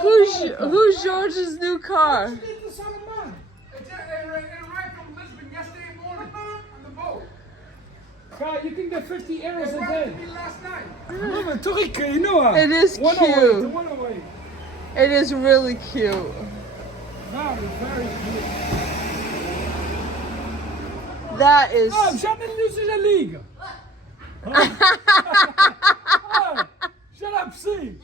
Who's George's new car? It's the son of mine. It arrived from Lisbon yesterday morning on the boat. God, you can get 50 euros a day. Last night. No, but Turkey, you know. It is cute. It is really cute. Very cute. That is. Oh, já nem luzes a liga. Já lá psi.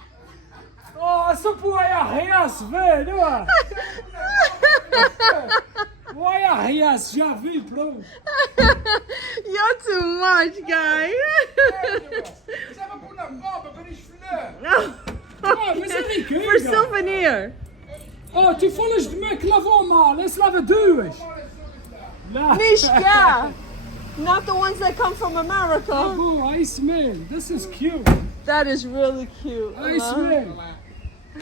Oh, só por aí arreas, velho. Why arreas já vi, bro. You're too much, guy. Sabe por na boba, para esfregar. No. For souvenir. Oh, tu falas de mim que lavou mal. Let's lava duas. Nishka. Not the ones that come from America. Oh, S.Miguel. This is cute. That is really cute. S.Miguel.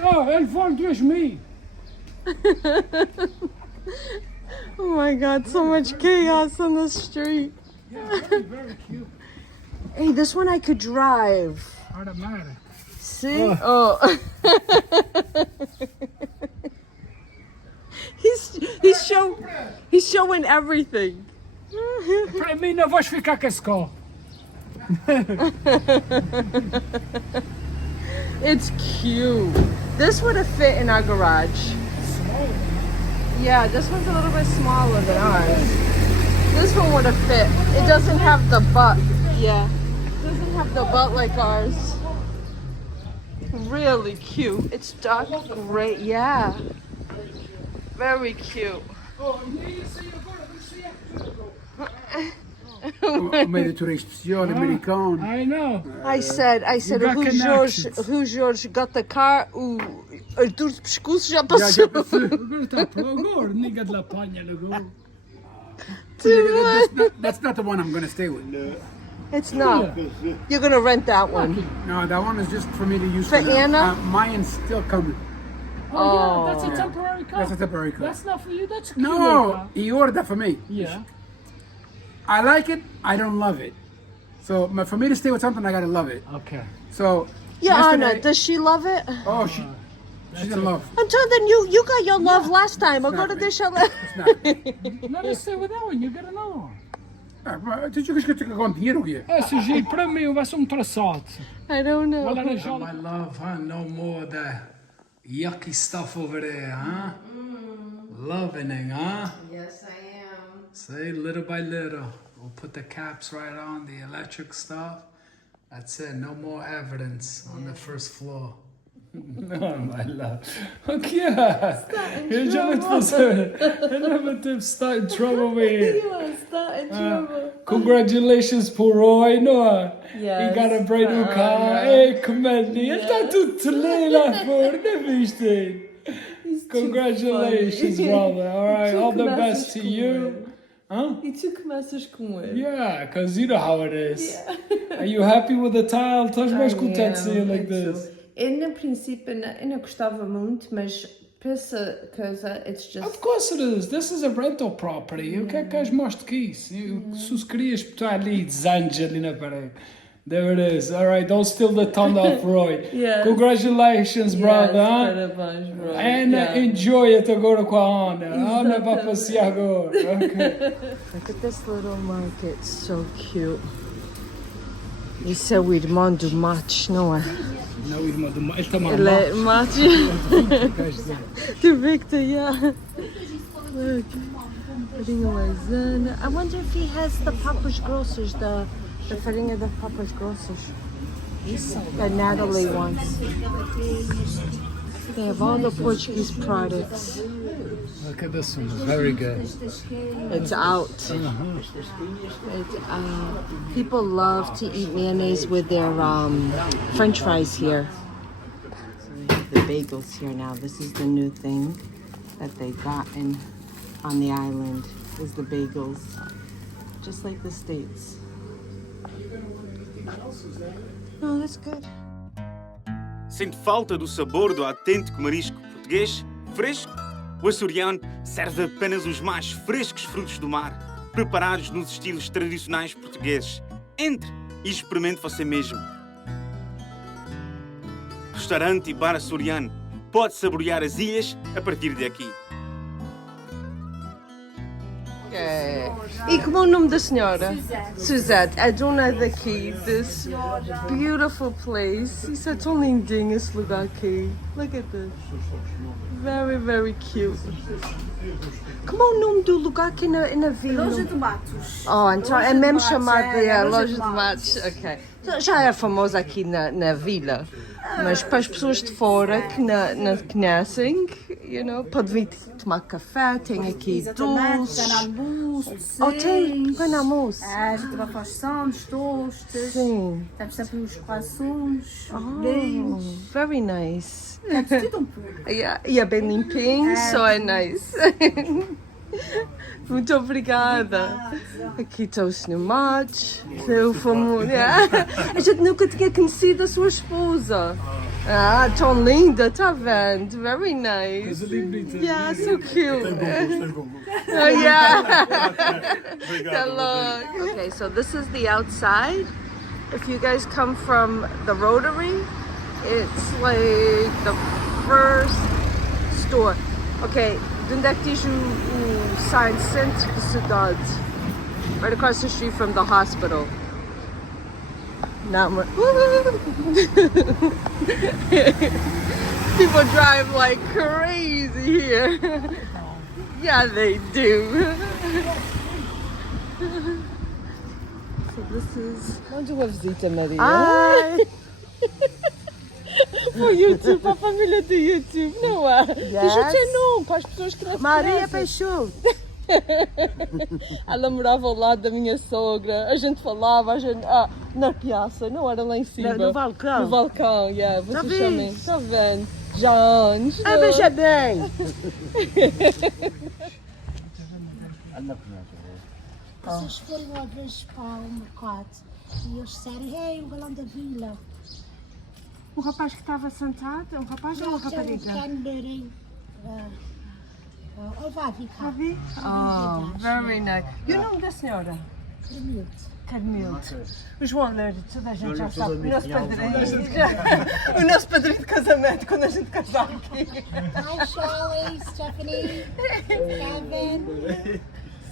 Oh, ele vale 2.000. Oh my God, so much chaos on the street. Yeah, very cute. Hey, this one I could drive. Automatic. See? Oh. He's showing everything. Para mim não vais ficar com esse carro. It's cute. This would have fit in our garage. Yeah, this one's a little bit smaller than ours. This one would have fit. It doesn't have the butt. Yeah. It doesn't have the butt like ours. Really cute. It's dark gray. Yeah. Very cute. Meio turista americano. I know. I said, got who George got the car? Arthur de pescoço já passou. Agora está para agora, ninguém de la panha agora. That's not the one I'm going to stay with. It's not. You're gonna rent that one. No, that one is just for me to use. For Anna? Mine's still coming. Oh, yeah, that's a temporary car. That's a temporary car. That's not for you. That's cute. No, he ordered that for me. Yeah. I like it. I don't love it. So for me to stay with something, I gotta love it. Okay. So. Yeah, Anna, does she love it? Oh, she's in love. Until then, you got your love last time. Agora deixa ela. No, let's stay with that one. You get another one. Did you get com dinheiro here? Esse jeito para mim vai ser traçado. I don't know. Well, my love, huh? No more of that yucky stuff over there, huh? Loving it, huh? Yes, I am. See, little by little, we'll put the caps right on the electric stuff. That's it. No more evidence on the first floor. No, my love. Okay. You never start in trouble with it. Start in trouble. Congratulations, poor Roy. No, Yes, he got a brand new car. Hey, come on, ele está tudo te ler lá fora, não viste? Congratulations, brother. All right, all the best to you. Huh? E tu começas com ele. Yeah, because you know how it is. Yeah. Are you happy with the tile? Estás mais contente de ser like this? Eu, no princípio, eu não gostava muito, mas para essa coisa, it's just... Of course it is. This is a rental property. O que é que és mais do que isso? Se querias botar ali desenhos ali na parede. There it is. All right, don't steal the thunder off Roy. Yes. Congratulations, brother. Yes, parabéns, Roy. And enjoy it agora com a Ana. A Ana vai passear agora. Okay. Look at this little market, so cute. Isso é o irmão do Mach, não é? Não, irmão do Mach. Ele está mal. Ele é Mach. Do Victor, yeah. Look. Farinha Maisena. I wonder if he has the Papas Grossos, the farinha da Papas Grossos. That Natalie wants. They have all the Portuguese products. Look at this one. Very good. It's out. It's out. People love to eat mayonnaise with their French fries here. So they have the bagels here now. This is the new thing that they got on the island. Is the bagels, just like the States. Oh, that's good. Sente falta do sabor do autêntico marisco português, fresco? O açoriano serve apenas os mais frescos frutos do mar, preparados nos estilos tradicionais portugueses. Entre e experimente você mesmo. Restaurante e Bar Açoriano, pode saborear as ilhas a partir de aqui. Okay. E como é o nome da senhora? Suzette. É dona daqui, this beautiful place. Isso é tão lindinho esse lugar aqui. Look at this. Very, very cute. Como é o nome do lugar aqui na vila? Loja de Matos. Oh, então é mesmo Matos, chamado é, de Loja Loja de de Matos. Matos. Ok. Então, já é famosa aqui na vila. Mas para as pessoas de fora que não conhecem, you know, pode vir tomar café, tem aqui Exatamente, doces. pequeno almoço, doces. Oh, tem pequeno almoço. A gente vai para os sandes, tostes. Sim. Temos sempre os croissants, os Oh, bolinhos. very nice. Temos tudo um pouco. E é bem limpinho, só é nice. Muito obrigada. Aqui está o Sr. Matos, seu famoso. A gente nunca tinha conhecido a sua esposa. Ah, tão linda, tá vendo? Very nice. Yeah, so cute. Oh, yeah. Hello. Okay, so this is the outside. If you guys come from the Rotary, it's like the first store. Okay, de onde é que diz o sign Centro de Cidade? Right across the street from the hospital. Not much. People drive like crazy here. Yeah, they do. So this is. Onde uma visita, Maria? Ai! Para o YouTube, para a família do YouTube, não é? Diz o teu nome, para as pessoas que não te Maria conhecem. Peixoto. Ela morava ao lado da minha sogra, a gente falava, na piazza, não era lá em cima. No balcão. No balcão, yeah. Você Tá chama, vendo? está vendo? Jones. Ah, veja bem. Vocês foram uma vez para o mercado e eles disseram, ei, o Galão da Vila. O rapaz que estava sentado, é um rapaz ou uma rapariga? Oh, very nice. E o nome da senhora? Carmilde. O João Lerdo, toda a gente já sabe. O nosso padrinho. O nosso padrinho de casamento, quando a gente casar aqui. Hi, Shirley, Stephanie, Kevin.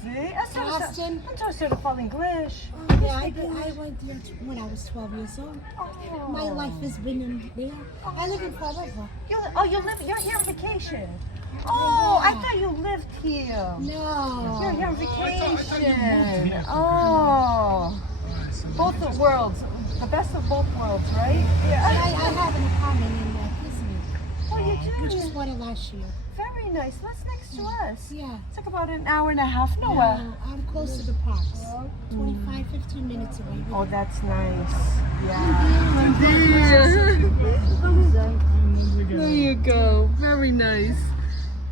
Sim, a senhora, Austin. então a senhora fala inglês? Yeah, I went there when I was 12 years old. My life has been in there. I live in forever. You're here on vacation. Oh, I thought you lived here. No. You're here on vacation. Oh, both the worlds, the best of both worlds, right? And Yeah. I have an apartment in Kismet. Oh, you do? We just bought it last year. Very nice. That's next to us. Yeah. It's like about an hour and a half. Nowhere. I'm close to the parks. 25, 15 minutes away. Oh, that's nice. Yeah. There you go. Very nice.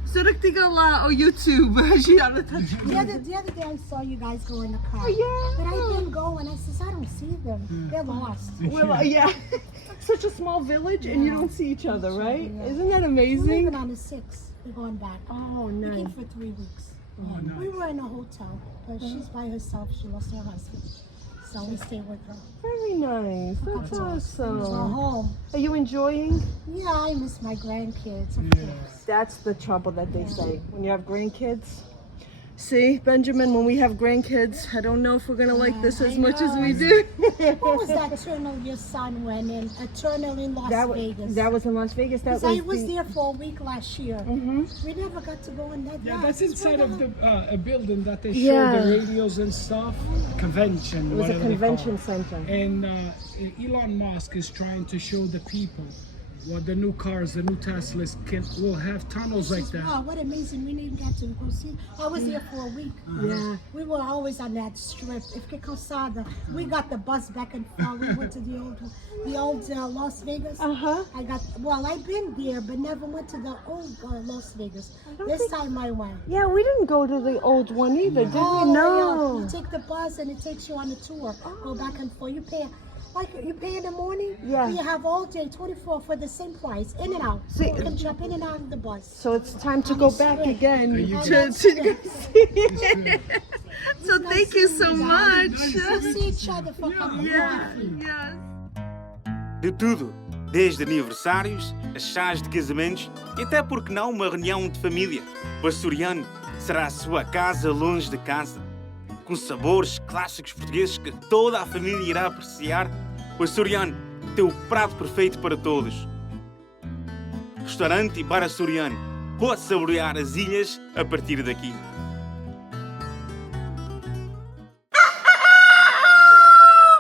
Será que diga lá ao YouTube? A Giana tá The other day I saw you guys go in the car. yeah. But I didn't go and I said, I don't see them. They're lost. Well, yeah. Such a small village and you don't see each other, right? Isn't that We're amazing? leaving on the 6th. We're going back. Oh, We nice. came for 3 weeks. We were in a hotel, but she's by herself. She lost her husband. So we stayed with her. Very nice. That's We're awesome. home. Are you enjoying? Yeah, I miss my grandkids, of course. That's the trouble that they say when you have grandkids. See, Benjamin, when we have grandkids, I don't know if we're gonna like this as much as we do. What was that tunnel your son went in? A tunnel in Las Vegas. That was in Las Vegas. That 'Cause I was was the, there for a week last year. We never got to go in that. Yeah, that's inside of the a building that they show Yeah. the radios and stuff. Convention. it was a whatever they call convention it. center. And Elon Musk is trying to show the people what the new cars, the new Teslas will have tunnels like that. Wow, what amazing. We didn't get to go see. I was there for a week. Yeah. We were always on that strip. If que calçada, we got the bus back and forth. We went to the old Las Vegas. Well, I've been there, but never went to the old Las Vegas. This time I went. Yeah, we didn't go to the old one either, did Oh, we? yeah. No. You take the bus and it takes you on a tour. Go back and forth. You pay. Like you pay in the morning, Yeah. you have all day 24 for the same price, in and out. See- You can jump in and out of the bus. So it's time to go back again to go That's see good. it. So thank you so much. We'll see each other for a couple of Yeah, coffee. yes. De tudo, Desde aniversários, a chás de casamentos e até, porque não, uma reunião de família. O açoriano será a sua casa longe de casa. Com sabores clássicos portugueses que toda a família irá apreciar, o açoriano tem o prato perfeito para todos. Restaurante e bar açoriano. Pode saborear as ilhas a partir daqui.